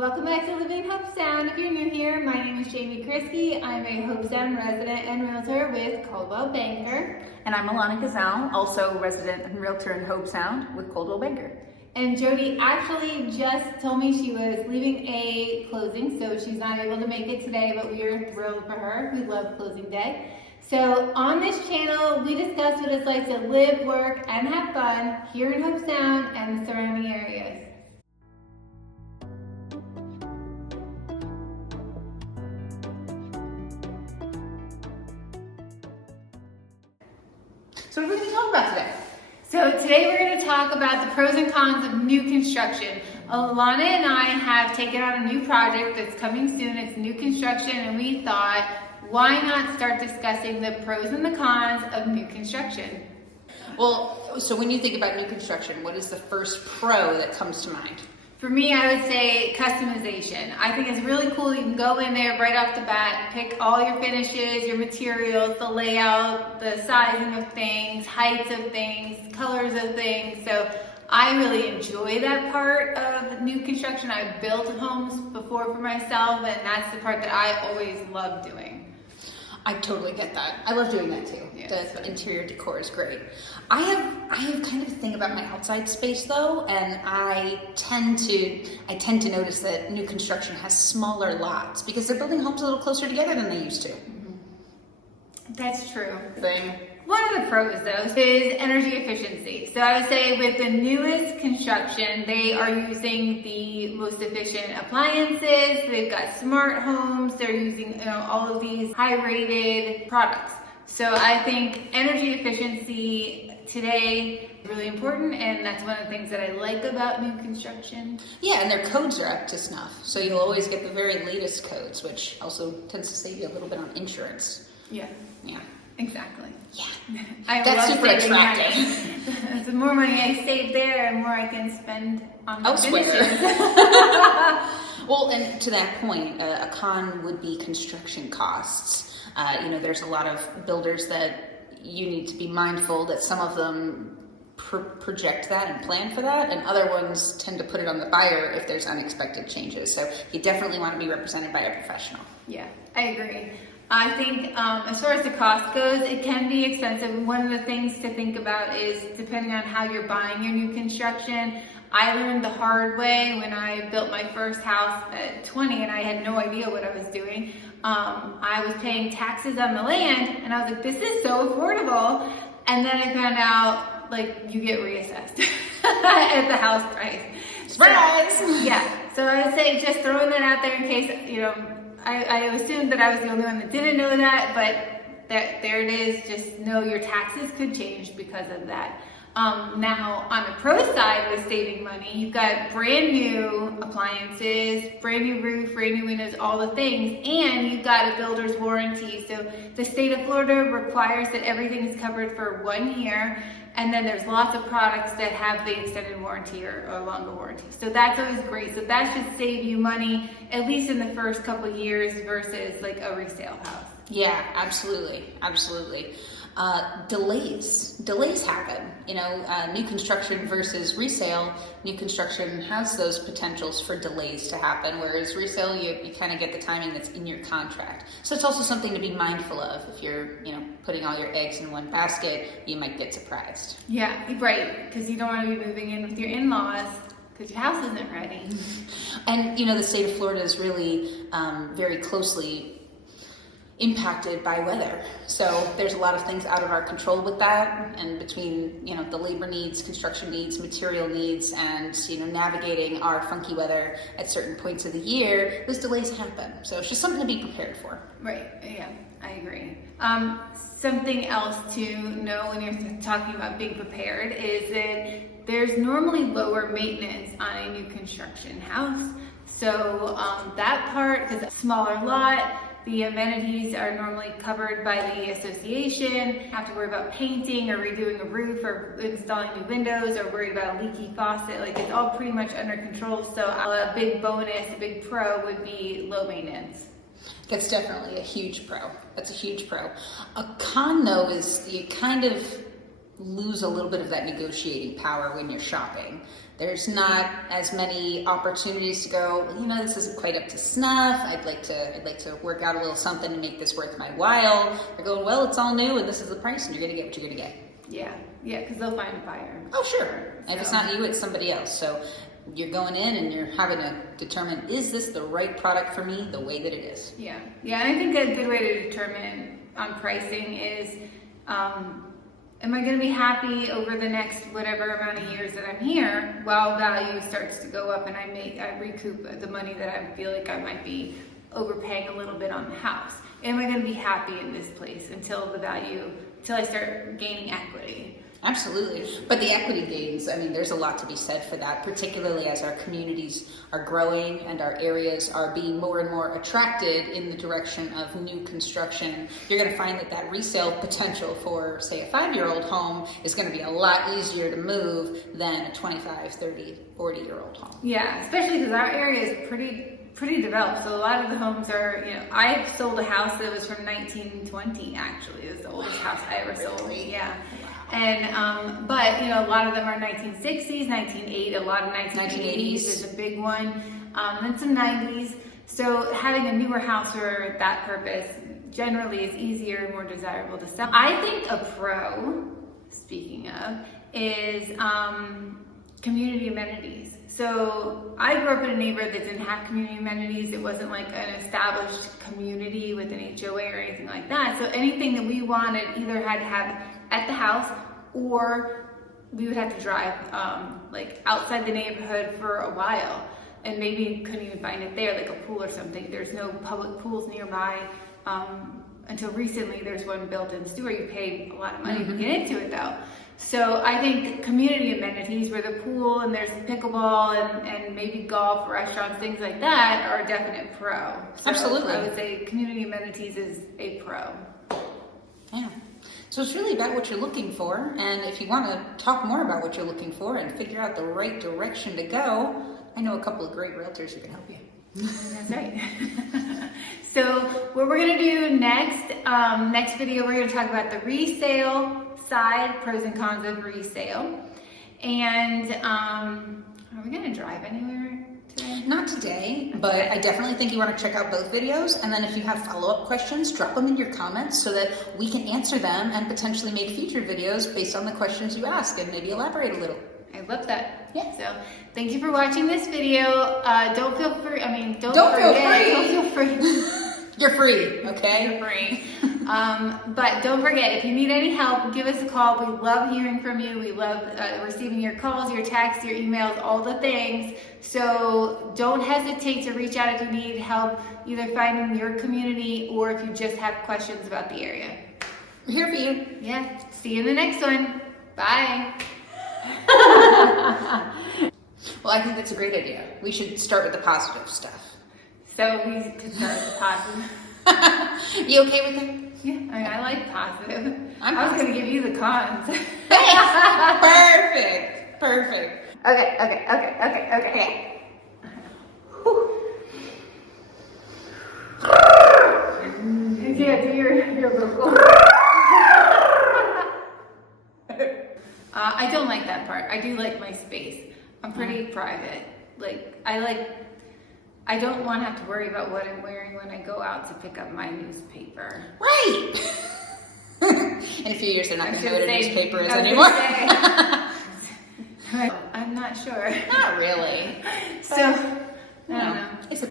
Welcome back to Living in Hobe Sound. If you're new here, my name is Jaime Kriske. I'm a Hobe Sound resident and realtor with Coldwell Banker. And I'm Alana Gazal, also resident and realtor in Hobe Sound with Coldwell Banker. And Jody actually just told me she was leaving a closing, so she's not able to make it today, but we are thrilled for her. We love closing day. So on this channel, we discuss what it's like to live, work, and have fun here in Hobe Sound and the surrounding areas. So what are we going to talk about today? So today we're going to talk about the pros and cons of new construction. Alana and I have taken on a new project that's coming soon. It's new construction, and we thought, why not start discussing the pros and the cons of new construction? Well, so when you think about new construction, what is the first pro that comes to mind? For me, I would say customization. I think it's really cool. You can go in there right off the bat, pick all your finishes, your materials, the layout, the sizing of things, heights of things, colors of things. So I really enjoy that part of new construction. I've built homes before for myself, and that's the part that I always love doing. I totally get that. I love doing that too. Yes. The interior decor is great. I have kind of a thing about my outside space though, and I tend to notice that new construction has smaller lots because they're building homes a little closer together than they used to. That's true. Thing. One of the pros though is energy efficiency. So I would say with the newest construction, they are using the most efficient appliances. They've got smart homes. They're using all of these high-rated products. So I think energy efficiency today is really important, and that's one of the things that I like about new construction. Yeah, and their codes are up to snuff. So you'll always get the very latest codes, which also tends to save you a little bit on insurance. Yeah. Yeah. Exactly. Yeah. That's super attractive. The more money I save there, the more I can spend on elsewhere. finishes. Well, and to that point, a con would be construction costs. There's a lot of builders that you need to be mindful that some of them project that and plan for that, and other ones tend to put it on the buyer if there's unexpected changes. So you definitely want to be represented by a professional. Yeah, I agree. I think as far as the cost goes, it can be expensive. One of the things to think about is depending on how you're buying your new construction. I learned the hard way when I built my first house at 20 and I had no idea what I was doing. I was paying taxes on the land and I was like, this is so affordable. And then I found out you get reassessed at the house price. Surprise! So I would say just throwing that out there in case, I assumed that I was the only one that didn't know that, but there it is. Just know your taxes could change because of that. Now, on the pro side with saving money, you've got brand new appliances, brand new roof, brand new windows, all the things, and you've got a builder's warranty. So the state of Florida requires that everything is covered for 1 year, and then there's lots of products that have the extended warranty or longer warranty. So that's always great. So that should save you money, at least in the first couple of years versus like a resale house. Yeah, absolutely. Delays happen. New construction versus resale. New construction has those potentials for delays to happen, whereas resale, you kind of get the timing that's in your contract. So it's also something to be mindful of. If you're, putting all your eggs in one basket, you might get surprised. Yeah, right, because you don't want to be moving in with your in-laws because your house isn't ready. And, the state of Florida is really very closely impacted by weather. So there's a lot of things out of our control with that, and between the labor needs, construction needs, material needs, and navigating our funky weather at certain points of the year, those delays happen. So it's just something to be prepared for. Right. Yeah, I agree. Something else to know when you're talking about being prepared is that there's normally lower maintenance on a new construction house. So that part, because it's a smaller lot, the amenities are normally covered by the association. You have to worry about painting or redoing a roof or installing new windows or worried about a leaky faucet. It's all pretty much under control. So a big bonus, a big pro would be low maintenance. That's definitely a huge pro. That's a huge pro. A con though is you kind of lose a little bit of that negotiating power when you're shopping. There's not as many opportunities to go, this isn't quite up to snuff. I'd like to work out a little something to make this worth my while. They're going, well, it's all new and this is the price and you're going to get what you're going to get. Yeah, because they'll find a buyer. Oh, sure. And if it's not you, it's somebody else. So you're going in and you're having to determine, is this the right product for me the way that it is? Yeah, and I think a good way to determine on pricing is, am I going to be happy over the next whatever amount of years that I'm here while value starts to go up and I recoup the money that I feel like I might be overpaying a little bit on the house? Am I going to be happy in this place until I start gaining equity? Absolutely. But the equity gains, there's a lot to be said for that, particularly as our communities are growing and our areas are being more and more attracted in the direction of new construction. You're going to find that resale potential for, say, a 5-year-old home is going to be a lot easier to move than a 25, 30, 40-year-old home. Yeah, especially because our area is pretty developed. So a lot of the homes are, I sold a house that was from 1920, actually. It was the oldest house I ever sold. Really? Yeah. And, but, a lot of them are 1960s, 1980, a lot of 1980s is a big one, and some 90s. So having a newer house for that purpose generally is easier and more desirable to sell. I think a pro, speaking of, is community amenities. So I grew up in a neighborhood that didn't have community amenities. It wasn't like an established community with an HOA or anything like that. So anything that we wanted either had to have at the house or we would have to drive like outside the neighborhood for a while and maybe couldn't even find it there, like a pool or something. There's no public pools nearby. Until recently, there's one built in Stuart. You pay a lot of money to get into it though. So I think community amenities where the pool and there's pickleball and maybe golf, restaurants, things like that are a definite pro. So Absolutely. I would say community amenities is a pro. Yeah. So it's really about what you're looking for. And if you want to talk more about what you're looking for and figure out the right direction to go, I know a couple of great realtors who can help you. That's right. So what we're going to do next video, we're going to talk about the resale side, pros and cons of resale. And are we going to drive anywhere today? Not today, but I definitely think you want to check out both videos. And then if you have follow-up questions, drop them in your comments so that we can answer them and potentially make future videos based on the questions you ask and maybe elaborate a little. I love that. Yeah. So thank you for watching this video. Don't feel free. Don't feel free. You're free, okay? You're free. But don't forget, if you need any help, give us a call. We love hearing from you. We love receiving your calls, your texts, your emails, all the things. So don't hesitate to reach out if you need help, either finding your community or if you just have questions about the area. We're here for you. Yeah. See you in the next one. Bye. Well, I think that's a great idea. We should start with the positive stuff. So we could start with the positive. You okay with it? Yeah, I like positive. I was going to give you the cons. Perfect. Okay. Yeah, do your vocal. I don't like that part. I do like my space. I'm pretty private. I don't want to have to worry about what I'm wearing when I go out to pick up my newspaper. Right. In a few years, they're not going to know what a newspaper is anymore. I'm not sure. Not really. So, I don't know. It's a